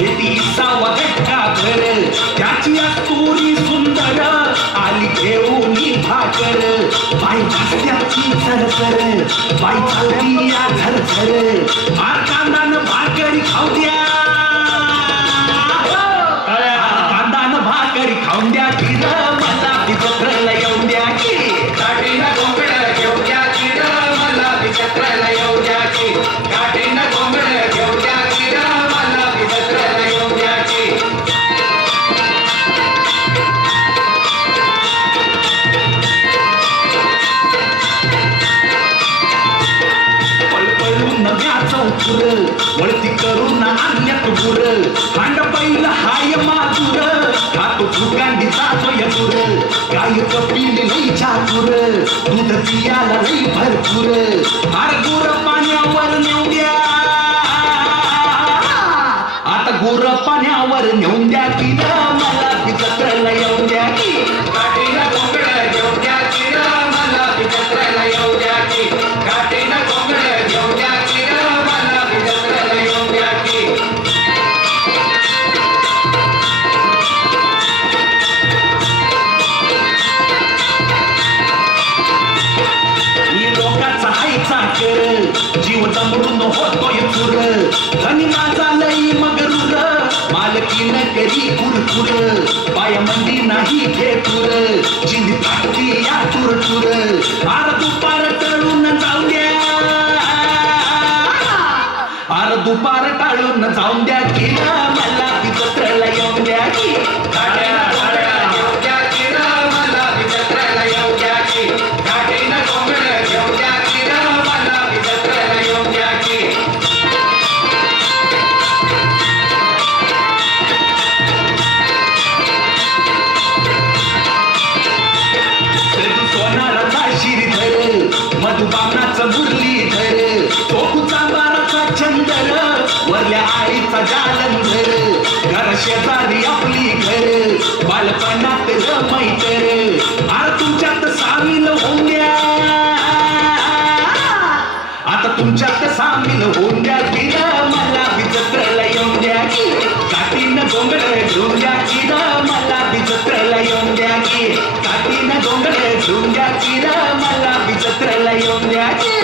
केली सावधट्या घर त्याची अस्तुरी सुंदर आली घेऊन भाकर बाई हसल्याची सरसर बाई चालली या झरझर मारकांदान भाकरी खाऊ द्या. नव्याचं वळती करून आणल्यात गुर भांड बैल हाय माजूर खातो फुगांडी जातो गाय कपिल लई चातुर. दूध पियाला लई भरपूर. हार गुर पाण्यावर द्या. आता गुर पाण्यावर नेऊन द्या की मला तिचं प्रलय धनी माझा लई मगरूर न करी कुरकुर. पाय मंदी नाही खेटूर जिंद फाटती या चुर आर दुपार टळून जाऊ द्या. आर दुपार टाळून जाऊन द्या. की मला तिथं जत्रेला येऊन द्या. की वरल्या आईचा जालंधर घर शेजारी आपली घर बालपणात जमैतर आर तुमच्यात सामील होऊन द्या. आता तुमच्यात सामील होऊन द्या तिला मला बी जत्रेला येऊन द्या. की काठीनं डोंगर घेऊन द्या तिला मला बी जत्रेला येऊन द्या. की काठीनं डोंगर घेऊन द्या तिला मला बी जत्रेला येऊन द्या. की